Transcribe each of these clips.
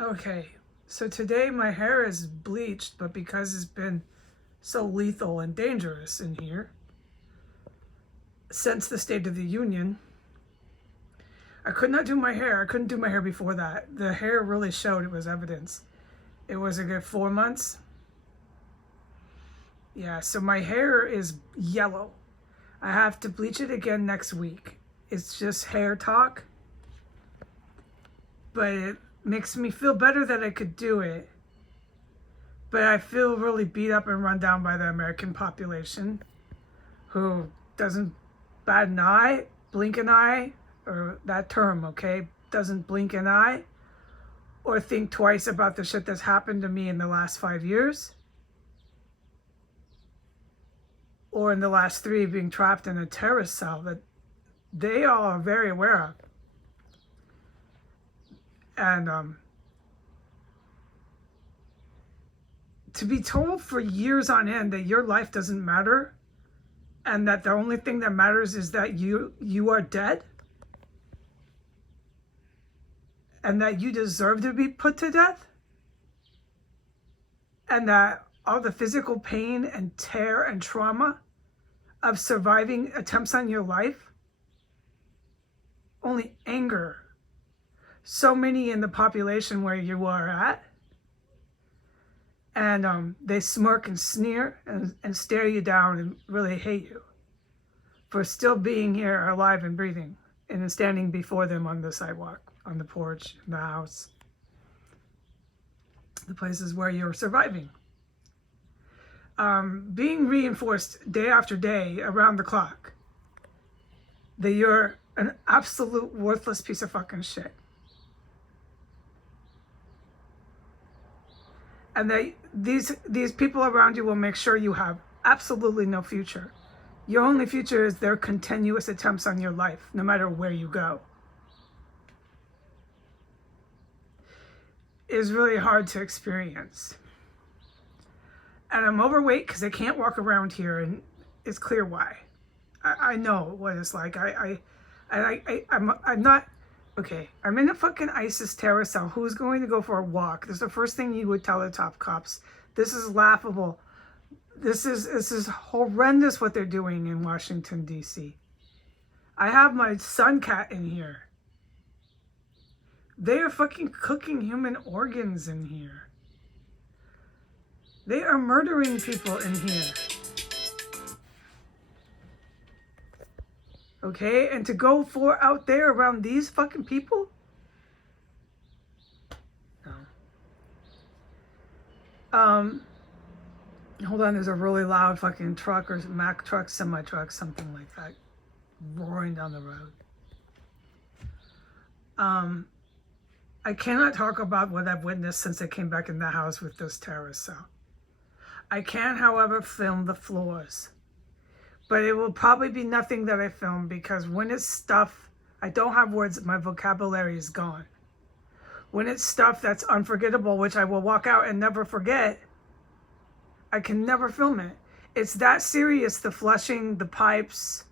Okay, so today my hair is bleached, but because it's been so lethal and dangerous in here since the State of the Union, I could not do my hair. I couldn't do my hair before that. The hair really showed, it was evidence. It was a good 4 months. Yeah, so my hair is yellow. I have to bleach it again next week. It's just hair talk, but it makes me feel better that I could do it. But I feel really beat up and run down by the American population who doesn't bat an eye, blink an eye, or that term, okay? Doesn't blink an eye or think twice about the shit that's happened to me in the last 5 years or in the last 3 being trapped in a terrorist cell that they all are very aware of. And to be told for years on end that your life doesn't matter and that the only thing that matters is that you are dead and that you deserve to be put to death and that all the physical pain and tear and trauma of surviving attempts on your life only anger so many in the population where you are at. And they smirk and sneer and stare you down and really hate you for still being here alive and breathing and standing before them on the sidewalk, on the porch, in the house, the places where you're surviving. Being reinforced day after day around the clock that you're an absolute worthless piece of fucking shit. And that these people around you will make sure you have absolutely no future. Your only future is their continuous attempts on your life, no matter where you go. It is really hard to experience. And I'm overweight because I can't walk around here, and it's clear why. I know what it's like. I'm not. Okay, I'm in a fucking ISIS terror cell. Who's going to go for a walk? This is the first thing you would tell the top cops. This is laughable. This is horrendous what they're doing in Washington, D.C. I have my sun cat in here. They are fucking cooking human organs in here. They are murdering people in here. Okay, and to go for out there around these fucking people? No. Hold on, there's a really loud fucking truck or Mack truck, semi-truck, something like that, roaring down the road. I cannot talk about what I've witnessed since I came back in the house with this terrorist cell. I can, however, film the floors. But it will probably be nothing that I film because when it's stuff, I don't have words, my vocabulary is gone. When it's stuff that's unforgettable, which I will walk out and never forget, I can never film it. It's that serious, the flushing, the pipes.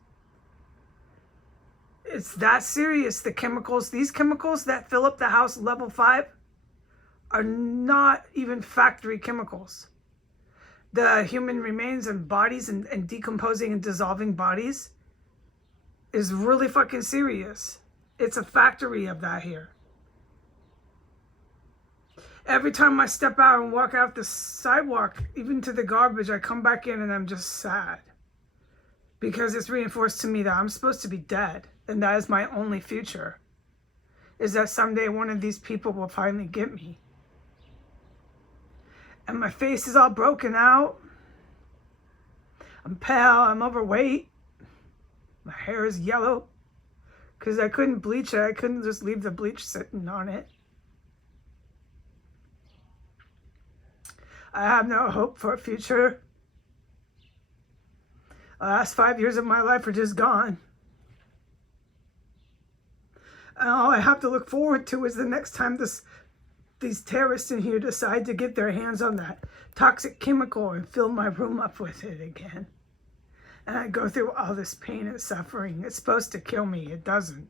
It's that serious, the chemicals. These chemicals that fill up the house level 5 are not even factory chemicals. The human remains and bodies and decomposing and dissolving bodies is really fucking serious. It's a factory of that here. Every time I step out and walk out the sidewalk, even to the garbage, I come back in and I'm just sad. Because it's reinforced to me that I'm supposed to be dead. And that is my only future. Is that someday one of these people will finally get me. And my face is all broken out. I'm pale, I'm overweight. My hair is yellow. Because I couldn't bleach it. I couldn't just leave the bleach sitting on it. I have no hope for a future. The last 5 years of my life are just gone. And all I have to look forward to is the next time these terrorists in here decide to get their hands on that toxic chemical and fill my room up with it again. And I go through all this pain and suffering. It's supposed to kill me. It doesn't.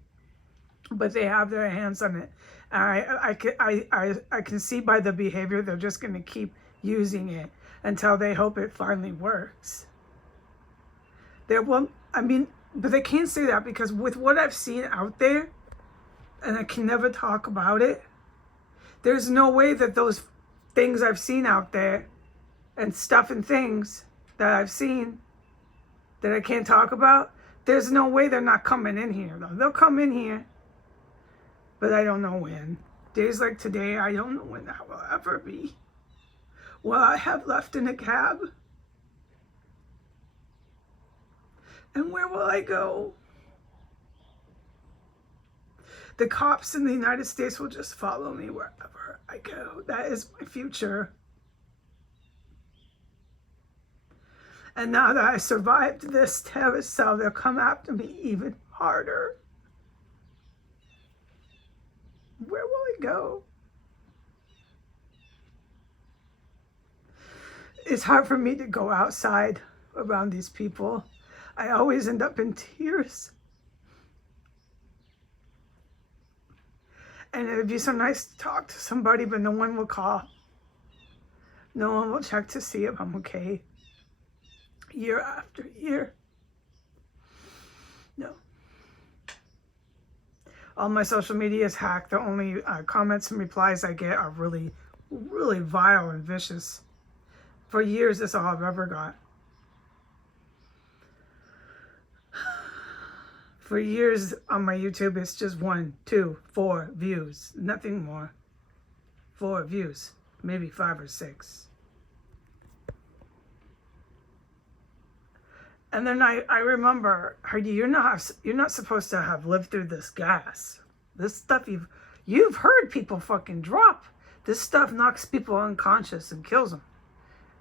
But they have their hands on it. And I can see by the behavior they're just going to keep using it until they hope it finally works. But they can't say that because with what I've seen out there, and I can never talk about it, there's no way that those things I've seen out there and stuff and things that I've seen that I can't talk about, there's no way they're not coming in here, though. They'll come in here, but I don't know when. Days like today, I don't know when that will ever be. Will I have left in a cab? And where will I go? The cops in the United States will just follow me wherever I go. That is my future. And now that I survived this terrorist cell, they'll come after me even harder. Where will I go? It's hard for me to go outside around these people. I always end up in tears. And it'd be so nice to talk to somebody, but no one will call. No one will check to see if I'm okay. Year after year. No. All my social media is hacked. The only comments and replies I get are really, really vile and vicious. For years, that's all I've ever got. For years on my YouTube, it's just 1, 2, 4 views. Nothing more. 4 views. Maybe 5 or 6. And then I remember, Heidi, you're not supposed to have lived through this gas. This stuff you've heard people fucking drop. This stuff knocks people unconscious and kills them.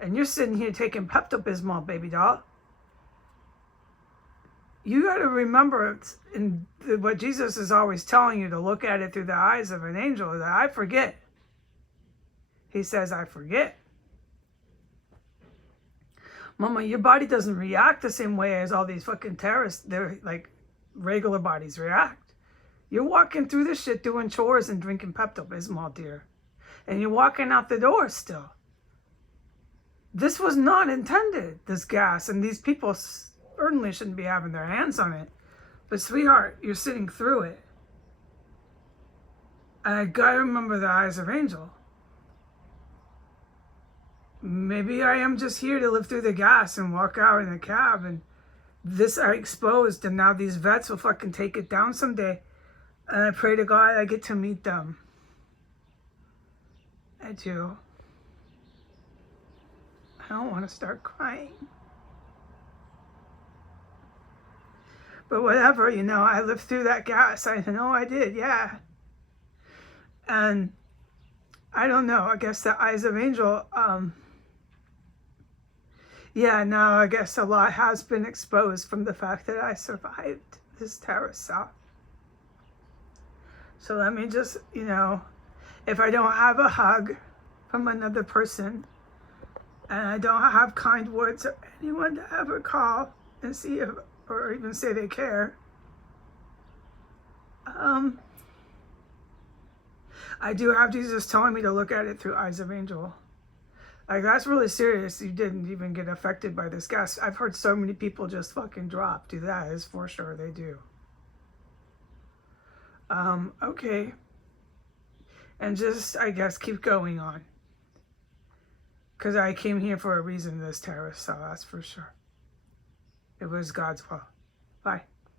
And you're sitting here taking Pepto-Bismol, baby doll. You got to remember what Jesus is always telling you, to look at it through the eyes of an angel, that I forget. He says, I forget. Mama, your body doesn't react the same way as all these fucking terrorists, they're like regular bodies react. You're walking through this shit doing chores and drinking Pepto-Bismol, dear. And you're walking out the door still. This was not intended, this gas, and these people certainly shouldn't be having their hands on it. But sweetheart, you're sitting through it. And I gotta remember the eyes of Angel. Maybe I am just here to live through the gas and walk out in a cab, and this I exposed, and now these vets will fucking take it down someday. And I pray to God I get to meet them. I do. I don't want to start crying. But whatever, I lived through that gas. I know I did, yeah. And I don't know, I guess the eyes of Angel, yeah, now I guess a lot has been exposed from the fact that I survived this terrorist cell. So let me just, if I don't have a hug from another person, and I don't have kind words or anyone to ever call and see if, or even say they care, I do have Jesus telling me to look at it through eyes of Angel. Like, that's really serious. You didn't even get affected by this gas. I've heard so many people just fucking drop. Do that, is for sure they do. Okay. And just, I guess, keep going on. Because I came here for a reason, this terrorist cell, that's for sure. It was God's will. Bye.